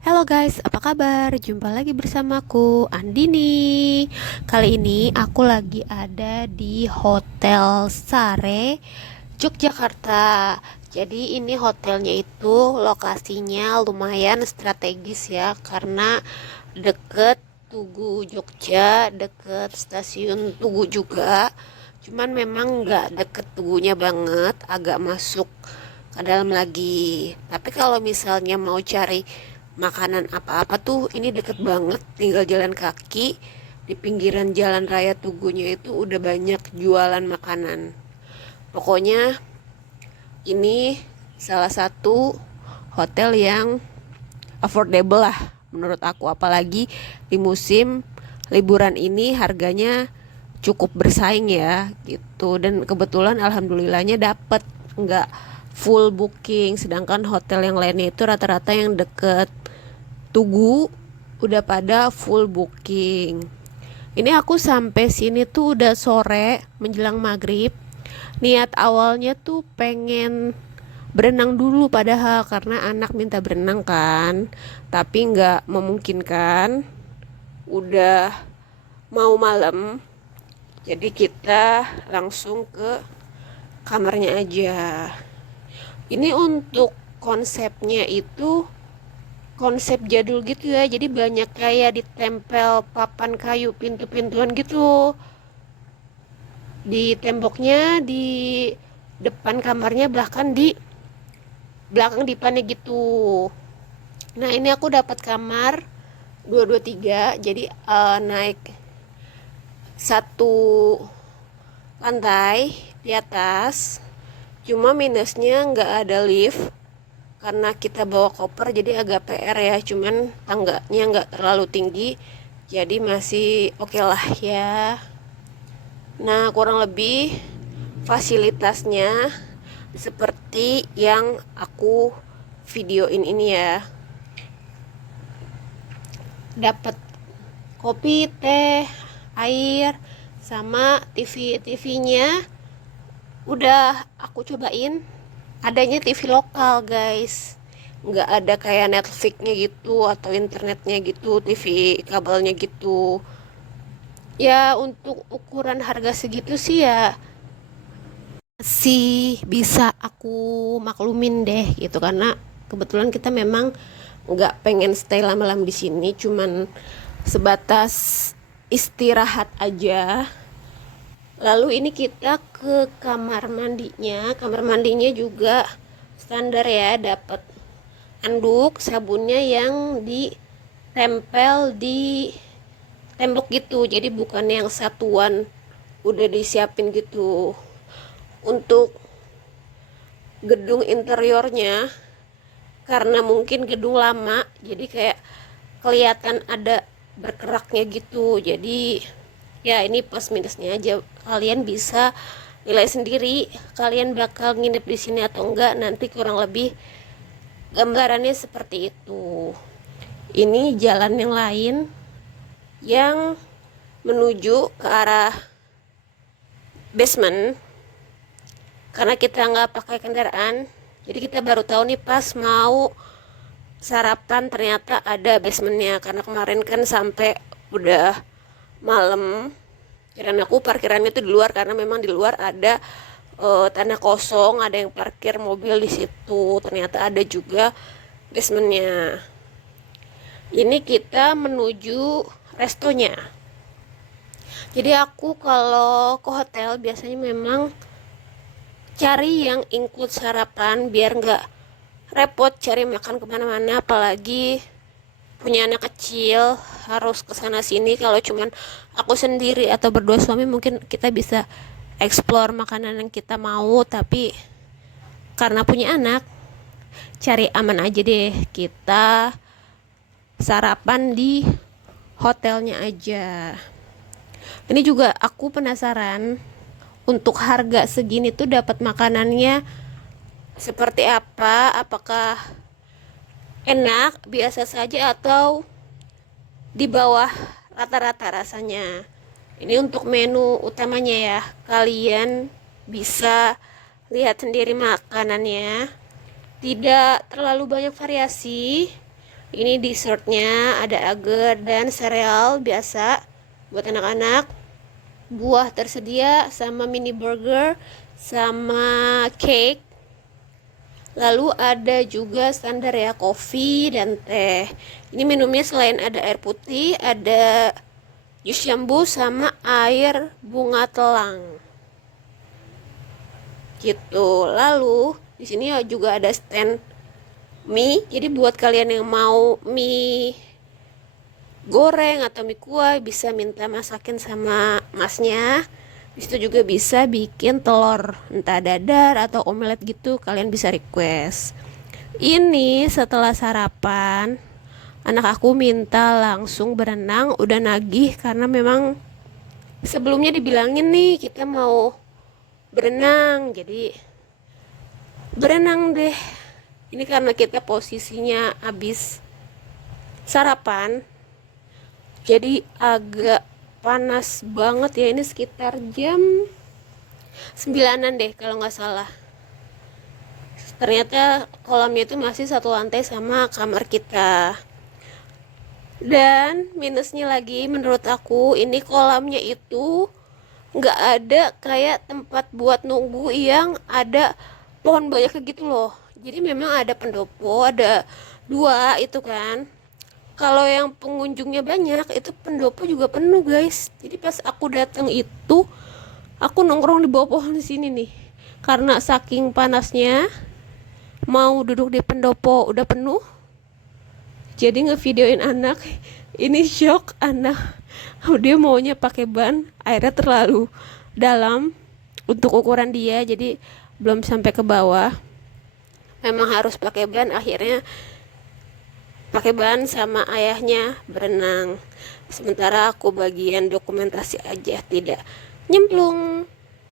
Halo guys, apa kabar? Jumpa lagi bersamaku, Andini. Kali ini aku lagi ada di Hotel Sare, Yogyakarta. Jadi ini hotelnya itu lokasinya lumayan strategis ya, karena deket Tugu Jogja, deket stasiun Tugu juga. Cuman memang nggak deket Tugunya banget, agak masuk ke dalam lagi. Tapi kalau misalnya mau cari makanan apa-apa tuh ini deket banget, tinggal jalan kaki. Di pinggiran jalan raya Tugunya itu udah banyak jualan makanan. Pokoknya ini salah satu hotel yang affordable lah menurut aku, apalagi di musim liburan ini harganya cukup bersaing ya gitu. Dan kebetulan alhamdulillahnya dapet, nggak full booking, sedangkan hotel yang lainnya itu rata-rata yang deket Tugu udah pada full booking. Ini aku sampai sini tuh udah sore menjelang maghrib. Niat awalnya tuh pengen berenang dulu padahal karena anak minta berenang kan. Tapi nggak memungkinkan. Udah mau malam. Jadi kita langsung ke kamarnya aja. Ini untuk konsepnya itu konsep jadul gitu ya, jadi banyak kayak ditempel papan kayu pintu-pintuan gitu di temboknya, di depan kamarnya, bahkan di belakang dipannya gitu. Nah ini aku dapat kamar 223, jadi naik satu lantai di atas. Cuma minusnya nggak ada lift karena kita bawa koper, jadi agak PR ya. Cuman tangganya nggak terlalu tinggi, jadi masih oke lah ya. Nah kurang lebih fasilitasnya seperti yang aku videoin ini ya. Dapat kopi, teh, air, sama TV-nya udah aku cobain, adanya TV lokal guys, nggak ada kayak Netflixnya gitu atau internetnya gitu, TV kabelnya gitu ya. Untuk ukuran harga segitu sih ya sih bisa aku maklumin deh gitu, karena kebetulan kita memang nggak pengen stay lama-lama di sini, cuman sebatas istirahat aja. Lalu ini kita ke kamar mandinya. Kamar mandinya juga standar ya, dapat anduk, sabunnya yang ditempel di tembok gitu. Jadi bukan yang satuan udah disiapin gitu. Untuk gedung interiornya, karena mungkin gedung lama, jadi kayak kelihatan ada berkeraknya gitu. Jadi ya ini plus minusnya aja, kalian bisa nilai sendiri kalian bakal nginep di sini atau enggak, nanti kurang lebih gambarannya seperti itu. Ini jalan yang lain yang menuju ke arah basement, karena kita nggak pakai kendaraan, jadi kita baru tahu nih pas mau sarapan ternyata ada basementnya, karena kemarin kan sampai udah malam. Kirain aku parkirannya itu di luar, karena memang di luar ada tanah kosong, ada yang parkir mobil di situ. Ternyata ada juga basementnya. Ini kita menuju restonya. Jadi aku kalau ke hotel biasanya memang cari yang include sarapan biar nggak repot cari makan kemana-mana, apalagi punya anak kecil harus kesana sini. Kalau cuman aku sendiri atau berdua suami mungkin kita bisa explore makanan yang kita mau, tapi karena punya anak cari aman aja deh, kita sarapan di hotelnya aja. Ini juga aku penasaran untuk harga segini tuh dapat makanannya seperti apa, apakah enak biasa saja atau di bawah rata-rata rasanya. Ini untuk menu utamanya ya, kalian bisa lihat sendiri makanannya. Tidak terlalu banyak variasi, Ini dessertnya ada agar dan sereal biasa buat anak-anak. Buah tersedia sama mini burger sama cake. Lalu ada juga standar ya, kopi dan teh. Ini minumnya selain ada air putih, ada jus jambu sama air bunga telang. Gitu. Lalu di sini juga ada stand mie. Jadi buat kalian yang mau mie goreng atau mie kuah bisa minta masakin sama masnya. Di situ juga bisa bikin telur entah dadar atau omelet gitu, kalian bisa request. Ini setelah sarapan, anak aku minta langsung berenang, udah nagih karena memang sebelumnya dibilangin nih kita mau berenang, jadi berenang deh. Ini karena kita posisinya habis sarapan, jadi agak panas banget ya. Ini sekitar jam 9-an deh kalau nggak salah. Ternyata kolamnya itu masih satu lantai sama kamar kita. Dan minusnya lagi menurut aku, ini kolamnya itu nggak ada kayak tempat buat nunggu yang ada pohon banyak gitu loh. Jadi memang ada pendopo, ada dua itu kan. Kalau yang pengunjungnya banyak, itu pendopo juga penuh guys. Jadi pas aku datang itu, aku nongkrong di bawah pohon di sini nih. Karena saking panasnya, mau duduk di pendopo udah penuh. Jadi ngevideoin anak, ini shock anak. Dia maunya pakai ban, airnya terlalu dalam untuk ukuran dia, jadi belum sampai ke bawah. Memang harus pakai ban, akhirnya pakai ban sama ayahnya berenang. Sementara aku bagian dokumentasi aja, tidak nyemplung.